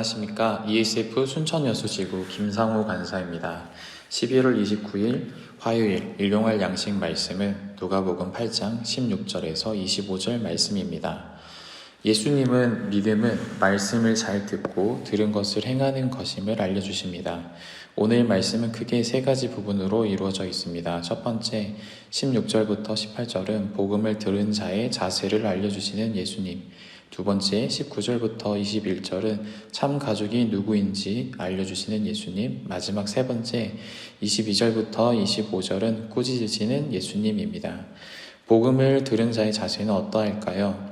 안녕하십니까. ESF 순천여수지구 김상호 간사입니다. 11월 29일 화요일 일용할 양식 말씀은 누가복음 8장 16절에서 25절 말씀입니다. 예수님은 믿음은 말씀을 잘 듣고 들은 것을 행하는 것임을 알려주십니다. 오늘 말씀은 크게 세 가지 부분으로 이루어져 있습니다. 첫 번째, 16절부터 18절은 복음을 들은 자의 자세를 알려주시는 예수님. 두 번째, 19절부터 21절은 참 가족이 누구인지 알려주시는 예수님. 마지막 세 번째, 22절부터 25절은 꾸짖으시는 예수님입니다. 복음을 들은 자의 자세는 어떠할까요?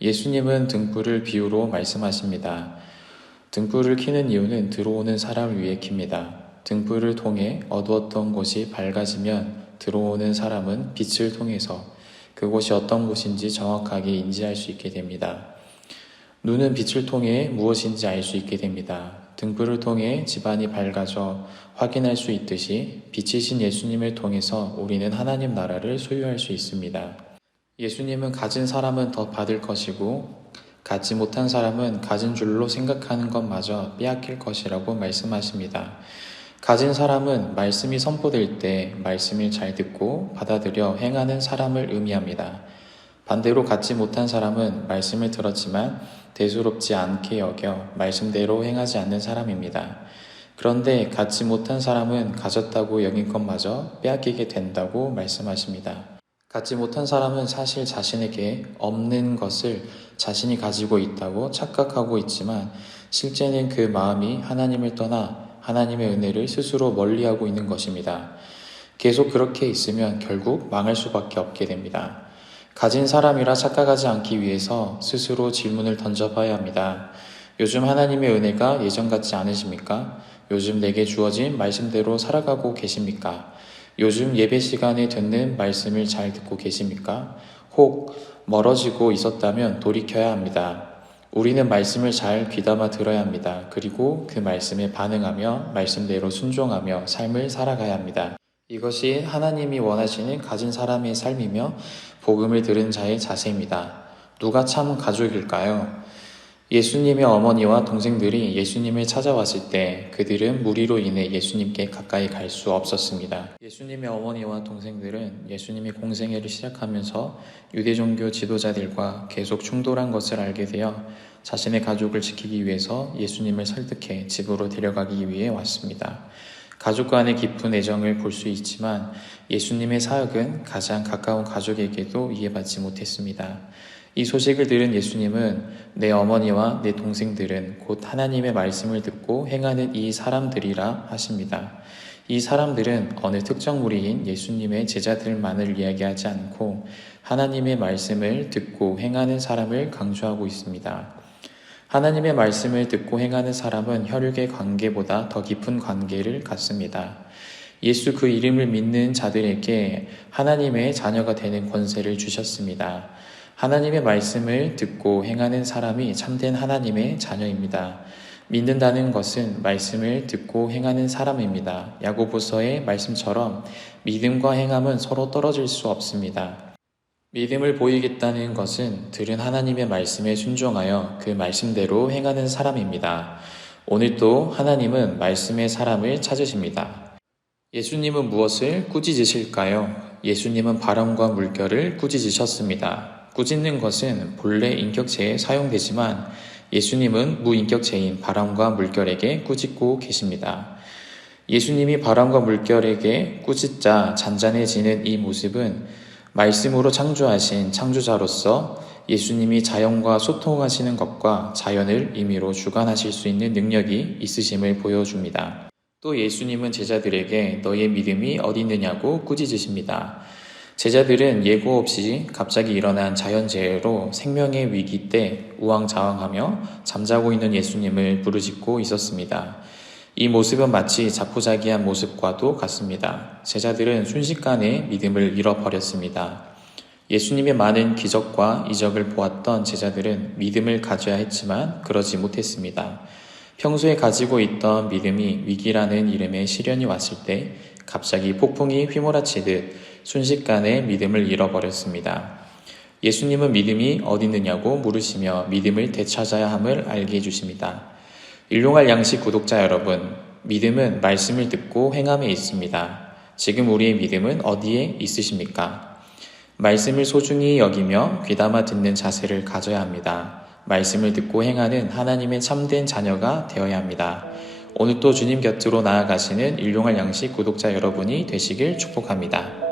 예수님은 등불을 비유로 말씀하십니다. 등불을 켜는 이유는 들어오는 사람을 위해 킵니다. 등불을 통해 어두웠던 곳이 밝아지면 들어오는 사람은 빛을 통해서 그곳이 어떤 곳인지 정확하게 인지할 수 있게 됩니다. 눈은 빛을 통해 무엇인지 알 수 있게 됩니다. 등불을 통해 집안이 밝아져 확인할 수 있듯이 빛이신 예수님을 통해서 우리는 하나님 나라를 소유할 수 있습니다. 예수님은 가진 사람은 더 받을 것이고 갖지 못한 사람은 가진 줄로 생각하는 것마저 빼앗길 것이라고 말씀하십니다. 가진 사람은 말씀이 선포될 때 말씀을 잘 듣고 받아들여 행하는 사람을 의미합니다. 반대로 갖지 못한 사람은 말씀을 들었지만 대수롭지 않게 여겨 말씀대로 행하지 않는 사람입니다. 그런데 갖지 못한 사람은 가졌다고 여긴 것마저 빼앗기게 된다고 말씀하십니다. 갖지 못한 사람은 사실 자신에게 없는 것을 자신이 가지고 있다고 착각하고 있지만 실제는 그 마음이 하나님을 떠나 하나님의 은혜를 스스로 멀리하고 있는 것입니다. 계속 그렇게 있으면 결국 망할 수밖에 없게 됩니다. 가진 사람이라 착각하지 않기 위해서 스스로 질문을 던져봐야 합니다. 요즘 하나님의 은혜가 예전 같지 않으십니까? 요즘 내게 주어진 말씀대로 살아가고 계십니까? 요즘 예배 시간에 듣는 말씀을 잘 듣고 계십니까? 혹 멀어지고 있었다면 돌이켜야 합니다. 우리는 말씀을 잘 귀담아 들어야 합니다. 그리고 그 말씀에 반응하며 말씀대로 순종하며 삶을 살아가야 합니다. 이것이 하나님이 원하시는 가진 사람의 삶이며 복음을 들은 자의 자세입니다. 누가 참 가족일까요? 예수님의 어머니와 동생들이 예수님을 찾아왔을 때 그들은 무리로 인해 예수님께 가까이 갈 수 없었습니다. 예수님의 어머니와 동생들은 예수님이 공생애를 시작하면서 유대 종교 지도자들과 계속 충돌한 것을 알게 되어 자신의 가족을 지키기 위해서 예수님을 설득해 집으로 데려가기 위해 왔습니다. 가족 간의 깊은 애정을 볼 수 있지만 예수님의 사역은 가장 가까운 가족에게도 이해받지 못했습니다. 이 소식을 들은 예수님은 내 어머니와 내 동생들은 곧 하나님의 말씀을 듣고 행하는 이 사람들이라 하십니다. 이 사람들은 어느 특정 무리인 예수님의 제자들만을 이야기하지 않고 하나님의 말씀을 듣고 행하는 사람을 강조하고 있습니다. 하나님의 말씀을 듣고 행하는 사람은 혈육의 관계보다 더 깊은 관계를 갖습니다. 예수 그 이름을 믿는 자들에게 하나님의 자녀가 되는 권세를 주셨습니다. 하나님의 말씀을 듣고 행하는 사람이 참된 하나님의 자녀입니다. 믿는다는 것은 말씀을 듣고 행하는 사람입니다. 야고보서의 말씀처럼 믿음과 행함은 서로 떨어질 수 없습니다. 믿음을 보이겠다는 것은 들은 하나님의 말씀에 순종하여 그 말씀대로 행하는 사람입니다. 오늘도 하나님은 말씀의 사람을 찾으십니다. 예수님은 무엇을 꾸짖으실까요? 예수님은 바람과 물결을 꾸짖으셨습니다. 꾸짖는 것은 본래 인격체에 사용되지만 예수님은 무인격체인 바람과 물결에게 꾸짖고 계십니다. 예수님이 바람과 물결에게 꾸짖자 잔잔해지는 이 모습은 말씀으로 창조하신 창조자로서 예수님이 자연과 소통하시는 것과 자연을 임의로 주관하실 수 있는 능력이 있으심을 보여줍니다. 또 예수님은 제자들에게 너의 믿음이 어디 있느냐고 꾸짖으십니다. 제자들은 예고 없이 갑자기 일어난 자연재해로 생명의 위기 때 우왕좌왕하며 잠자고 있는 예수님을 부르짖고 있었습니다. 이 모습은 마치 자포자기한 모습과도 같습니다. 제자들은 순식간에 믿음을 잃어버렸습니다. 예수님의 많은 기적과 이적을 보았던 제자들은 믿음을 가져야 했지만 그러지 못했습니다. 평소에 가지고 있던 믿음이 위기라는 이름의 시련이 왔을 때 갑자기 폭풍이 휘몰아치듯 순식간에 믿음을 잃어버렸습니다. 예수님은 믿음이 어디 있느냐고 물으시며 믿음을 되찾아야 함을 알게 해주십니다. 일용할 양식 구독자 여러분, 믿음은 말씀을 듣고 행함에 있습니다. 지금 우리의 믿음은 어디에 있으십니까? 말씀을 소중히 여기며 귀담아 듣는 자세를 가져야 합니다. 말씀을 듣고 행하는 하나님의 참된 자녀가 되어야 합니다. 오늘 또 주님 곁으로 나아가시는 일용할 양식 구독자 여러분이 되시길 축복합니다.